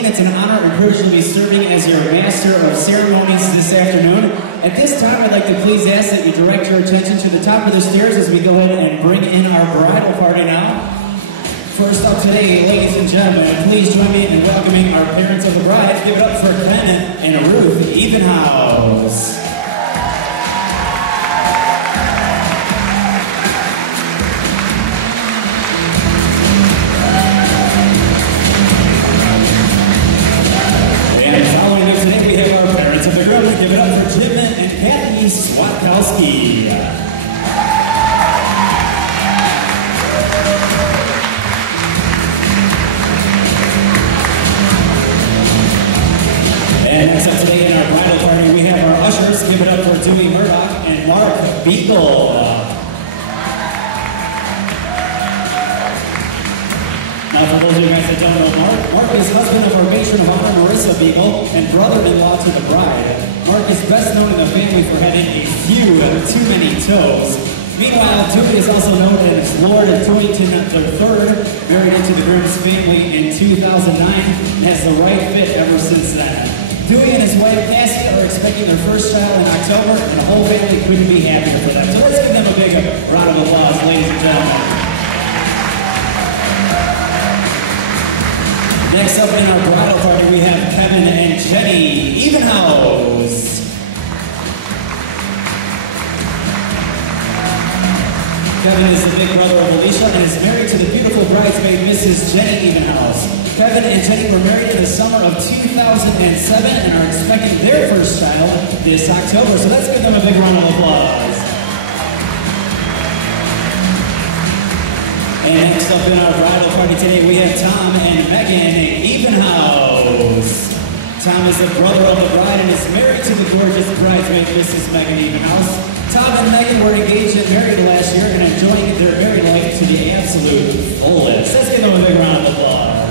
Dean, it's an honor and privilege to be serving as your Master of Ceremonies this afternoon. At this time, I'd like to please ask that you direct your attention to the top of the stairs as we go ahead and bring in our bridal party now. First up today, ladies and gentlemen, please join me in welcoming our parents of the bride. Give it up for Ken and Ruth Evenhouse. And following up today, we have our parents of the groom. Give it up for Jim and Kathy Swatkowski. And next up today in our bridal party, we have our ushers. Give it up for Dewey Murdoch and Mark Beagle. Now, for those of you guys that don't know Mark is husband of our matron of honor, Marissa Beagle, and brother-in-law to the bride. Mark is best known in the family for having a few too many toes. Meanwhile, Dewey is also known as Lord Toyington III, married into the groom's family in 2009, and has the right fit ever since then. Dewey and his wife Cassie are expecting their first child in October, and the whole family couldn't be happier for them. So let's give them a big round of applause, ladies and gentlemen. Next up in our bridal party, we have Kevin and Jenny Evenhouse. Kevin is the big brother of Alicia and is married to the beautiful bridesmaid, Mrs. Jenny Evenhouse. Kevin and Jenny were married in the summer of 2007 and are expecting their first child this October. So let's give them a big round of applause. And next up in our bridal party today, we have Tom and Megan Evenhouse. Tom is the brother of the bride and is married to the gorgeous bridesmaid, Mrs. Megan Evenhouse. Tom and Megan were engaged and married last year and enjoying their married life to the absolute fullest. Let's give them a big round of applause.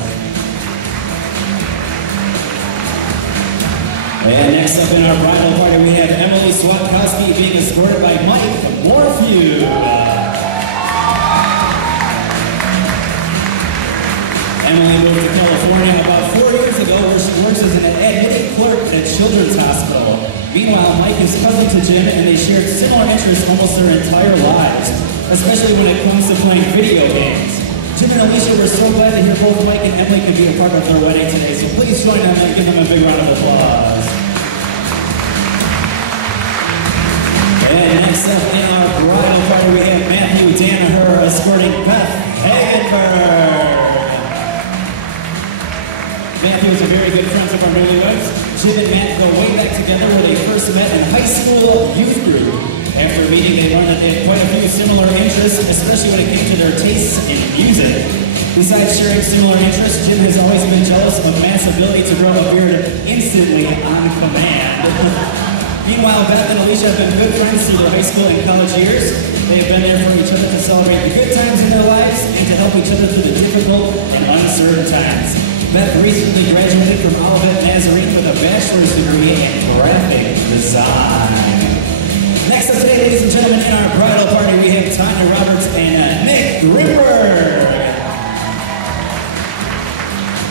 And next up in our bridal party, we have Emily Swatkowski being escorted by Mike Morphew. Emily moved to California about 4 years ago where she works as an admitted clerk at a children's hospital. Meanwhile, Mike is cousin to Jim and they shared similar interests almost their entire lives, especially when it comes to playing video games. Jim and Alicia were so glad to hear both Mike and Emily could be a part of their wedding today, so please join them and give them a big round of applause. And next up in our bridal party, we have Matthew Danaher escorting Beth Hagenberg. Matthew is a very good friend of our newlyweds. Jim and Matt go way back together where they first met in high school youth group. After meeting, they learned that they had quite a few similar interests, especially when it came to their tastes in music. Besides sharing similar interests, Jim has always been jealous of Matt's ability to grow a beard instantly on command. Meanwhile, Beth and Alicia have been good friends through their high school and college years. They have been there for each other to celebrate the good times in their lives and to help each other through the difficult and uncertain times. Beth recently graduated from Olivet Nazarene with a bachelor's degree in graphic design. Next up today, ladies and gentlemen, in our bridal party, we have Tanya Roberts and Nick Grimberg.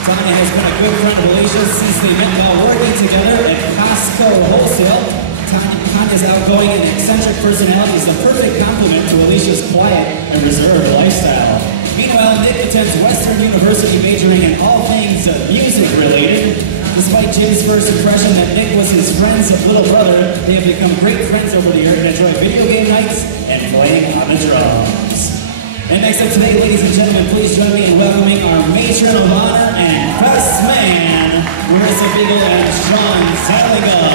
Tanya has been a good friend of Alicia's since they met while working together at Costco Wholesale. Tanya's outgoing and eccentric personality is a perfect complement to Alicia's quiet and reserved lifestyle. Meanwhile, Nick attends Western University majoring in all things music related. Despite Jim's first impression that Nick was his friend's little brother, they have become great friends over the years and enjoy video game nights and playing on the drums. And next up today, ladies and gentlemen, please join me in welcoming our matron of honor and best man, Marissa Beagle and Sean Zaliga.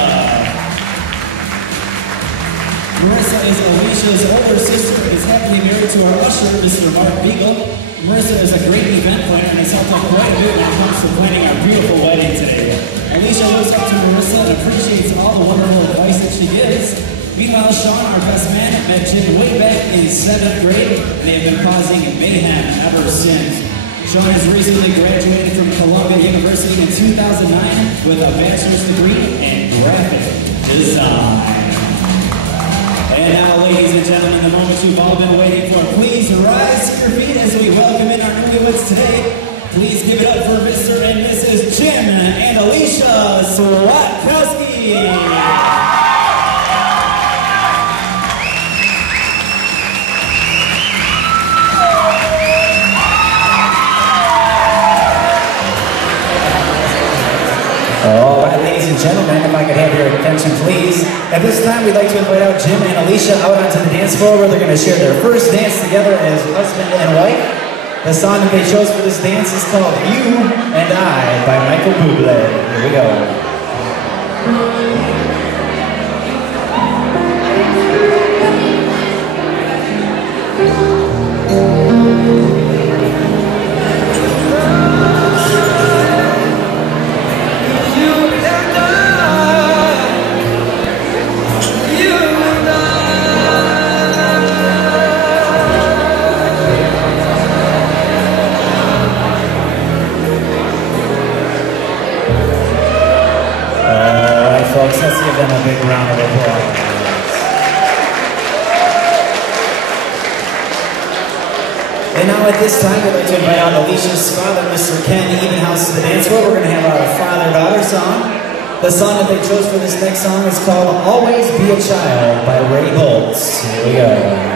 Marissa is Alicia's older sister and is happily married to our usher, Mr. Mark Beagle. Marissa is a great event planner and has helped out quite a bit when it comes to planning our beautiful wedding today. Alicia looks up to Marissa and appreciates all the wonderful advice that she gives. Meanwhile, Sean, our best man, met Jim way back in 7th grade and they have been causing mayhem ever since. Sean has recently graduated from Columbia University in 2009 with a bachelor's degree in graphic design. And now, ladies and gentlemen, the moment you've all been waiting for, please rise to your feet as we welcome in our newlyweds today. Please give it up for Mr. and Mrs. Jim Swatkowski. All right, ladies and gentlemen, if I could have your attention, please. At this time, we'd like to invite out Jim and Alicia out onto the dance floor where they're going to share their first dance together as husband and wife. The song that they chose for this dance is called You and I by Michael Bublé. Here we go. Folks, let's give them a big round of applause. And now at this time, we'd like to invite out Alicia's father, Mr. Ken Evenhouse, to the dance floor. We're going to have our father-daughter song. The song that they chose for this next song is called Always Be a Child by Ray Boltz. Here we go.